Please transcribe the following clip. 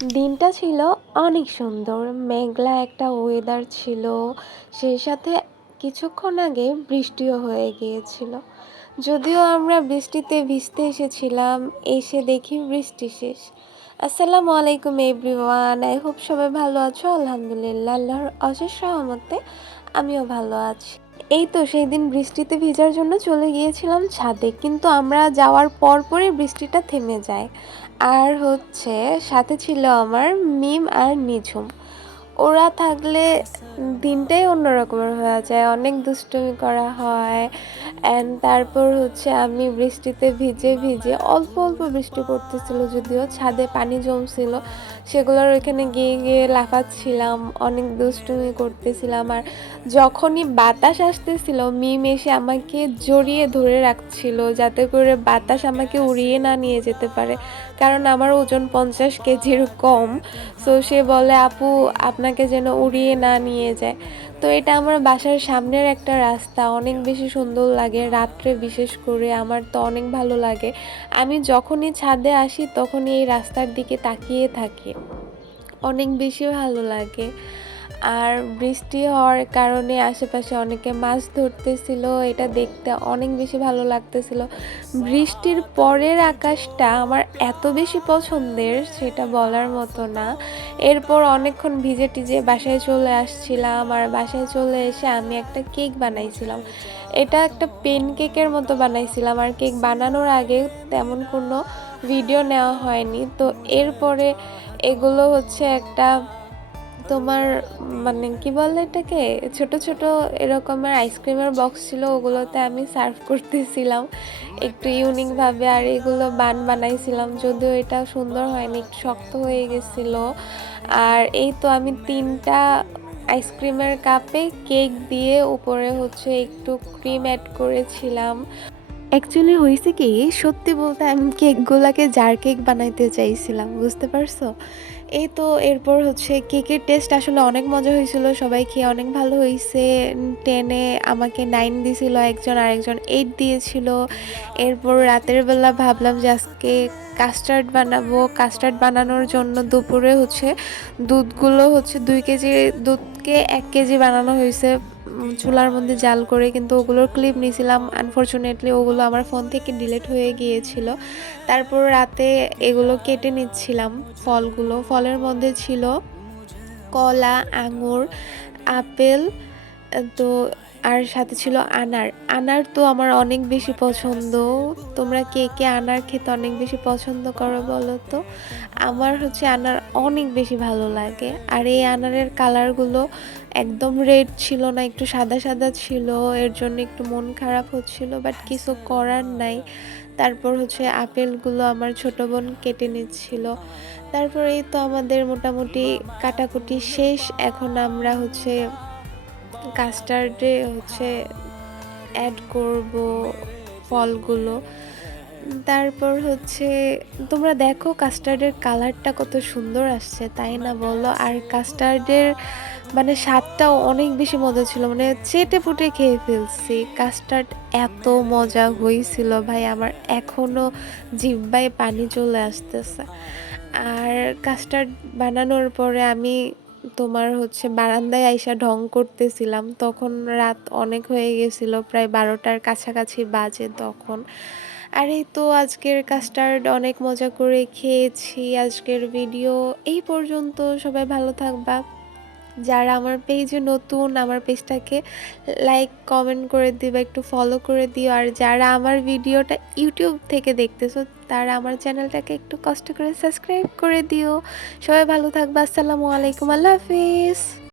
দিনটা ছিল অনেক সুন্দর। মেঘলা একটা ওয়েদার ছিল। সেই সাথে কিছুক্ষণ আগে বৃষ্টিও হয়ে গিয়েছিল। যদিও আমরা বৃষ্টিতে ভিজতে এসেছিলাম, এসে দেখি বৃষ্টি শেষ। আসসালামু আলাইকুম এভরিওয়ান। আই হোপ সবাই ভালো আছো। আলহামদুলিল্লাহ আল্লাহর অশেষ সহমতে আমিও ভালো আছি। এই তো সেই দিন বৃষ্টিতে ভিজার জন্য চলে গিয়েছিলাম ছাদে। কিন্তু আমরা যাওয়ার পর পরই বৃষ্টিটা থেমে যায়। আর হচ্ছে, সাথে ছিল আমার মিম আর নিঝুম ওরা থাকলে দিনটাই অন্যরকমের হয়ে যায়। অনেক দুষ্টুমি করা হয়। অ্যান্ড তারপর হচ্ছে আমি বৃষ্টিতে ভিজে ভিজে অল্প অল্প বৃষ্টি পড়তেছিল যদিও ছাদে পানি জমছিল। সেগুলোর ওইখানে গিয়ে গিয়ে লাফাচ্ছিলাম, অনেক দুষ্টুমি করতেছিলাম। আর যখনই বাতাস আসতেছিল, মিম এসে আমাকে জড়িয়ে ধরে রাখছিল যাতে করে বাতাস আমাকে উড়িয়ে না নিয়ে যেতে পারে। কারণ আমার ওজন পঞ্চাশ কেজির কম। সো সে বলে, আপু আপনাকে যেন উড়িয়ে না নিয়ে যায়। তো এটা আমার বাসার সামনের একটা রাস্তা, অনেক বেশি সুন্দর লাগে রাত্রে বিশেষ করে, আমার তো অনেক ভালো লাগে। আমি যখনই ছাদে আসি তখনই এই রাস্তার দিকে তাকিয়ে থাকি। অনেক বেশি ভালো লাগে। আর বৃষ্টি হওয়ার কারণে আশেপাশে অনেকে মাছ ধরতেছিল। এটা দেখতে অনেক বেশি ভালো লাগতেছিল। বৃষ্টির পরের আকাশটা আমার এত বেশি পছন্দের সেটা বলার মতো না। এরপর অনেকক্ষণ ভিজে টিজে বাসায় চলে আসছিলাম আর বাসায় চলে এসে আমি একটা কেক বানাইছিলাম। এটা একটা পেন কেকের মতো বানাইছিলাম আর কেক বানানোর আগে তেমন কোনো ভিডিও নেওয়া হয়নি। তো এরপরে এগুলো হচ্ছে একটা তোমার মানে কি বলে এটাকে? ছোট ছোট এরকমের আইসক্রিমের বক্স ছিল, ওগুলোতে আমি সার্ভ করতেছিলাম। একটু ইউনিকভাবে আর এগুলো বান বানাইছিলাম, যদিও এটা সুন্দর হয়নি, একটু শক্ত হয়ে গেছিল। আর এই তো আমি তিনটা আইসক্রিমের কাপে কেক দিয়ে উপরে হচ্ছে একটু ক্রিম অ্যাড করেছিলাম। অ্যাকচুয়ালি হয়েছে কি? সত্যি বলতে আমি কেকগুলাকে জার কেক বানাইতে চাইছিলাম, বুঝতে পারছ? এই তো এরপর হচ্ছে কেকের টেস্ট আসলে অনেক মজা হয়েছিল, সবাই খেয়ে অনেক ভালো হয়েছে। টেনে আমাকে নাইন দিয়েছিল, একজন আরেকজন এইট দিয়েছিল। এরপর রাতের বেলা ভাবলাম যে আজকে কাস্টার্ড বানাবো। কাস্টার্ড বানানোর জন্য দুপুরে হচ্ছে দুধগুলো হচ্ছে দুই কেজি, দুধকে এক কেজি বানানো হয়েছে। চুলার মধ্যে জাল করে কিন্তু ওগুলোর ক্লিপ নিয়েছিলাম। আনফর্চুনেটলি ওগুলো আমার ফোন থেকে ডিলেট হয়ে গিয়েছিল। তারপর রাতে এগুলো কেটে নিচ্ছিলাম ফলগুলো। ফলের মধ্যে ছিল কলা, আঙুর, আপেল, তো আর সাথে ছিল আনার। আনার তো আমার অনেক বেশি পছন্দ। তোমরা কে কে আনার খেতে অনেক বেশি পছন্দ করো বলো তো? আমার হচ্ছে আনার অনেক বেশি ভালো লাগে। আর এই আনারের কালারগুলো একদম রেড ছিল না, একটু সাদা সাদা ছিল, এর জন্য একটু মন খারাপ হচ্ছিল বাট কিছু করার নাই। তারপর হচ্ছে আপেলগুলো আমার ছোট বোন কেটে নিচ্ছিল। তারপর এই তো আমাদের মোটামুটি কাটাকুটি শেষ। এখন আমরা হচ্ছে কাস্টার্ডে হচ্ছে অ্যাড করব ফলগুলো। তারপর হচ্ছে, তোমরা দেখো কাস্টার্ডের কালারটা কত সুন্দর আসছে, তাই না বলো? আর কাস্টার্ডের মানে স্বাদটাও অনেক বেশি মজা ছিল মানে চেটে পুটে খেয়ে ফেলছি। কাস্টার্ড এত মজা হয়েছিল ভাই, আমার এখনও জিব্বায় পানি চলে আসতেছে। আর কাস্টার্ড বানানোর পরে আমি তোমার হচ্ছে বারান্দায় আইসা ঢং করতেছিলাম। তখন রাত অনেক হয়ে গেছিল, প্রায় বারোটার কাছাকাছি বাজে তখন। আর এই তো আজকের কাস্টার্ড অনেক মজা করে খেয়েছি, আজকের ভিডিও এই পর্যন্ত। সবাই ভালো থাকবা। যারা আমার পেজে নতুন, আমার পেজটাকে লাইক কমেন্ট করে দিবা, একটু ফলো করে দিও। আর যারা আমার ভিডিওটা ইউটিউব থেকে দেখতেছো, তারা আমার চ্যানেলটাকে একটু কষ্ট করে সাবস্ক্রাইব করে দিও। সবাই ভালো থাকবে। আসসালামু আলাইকুম। আল্লাহ হাফিজ।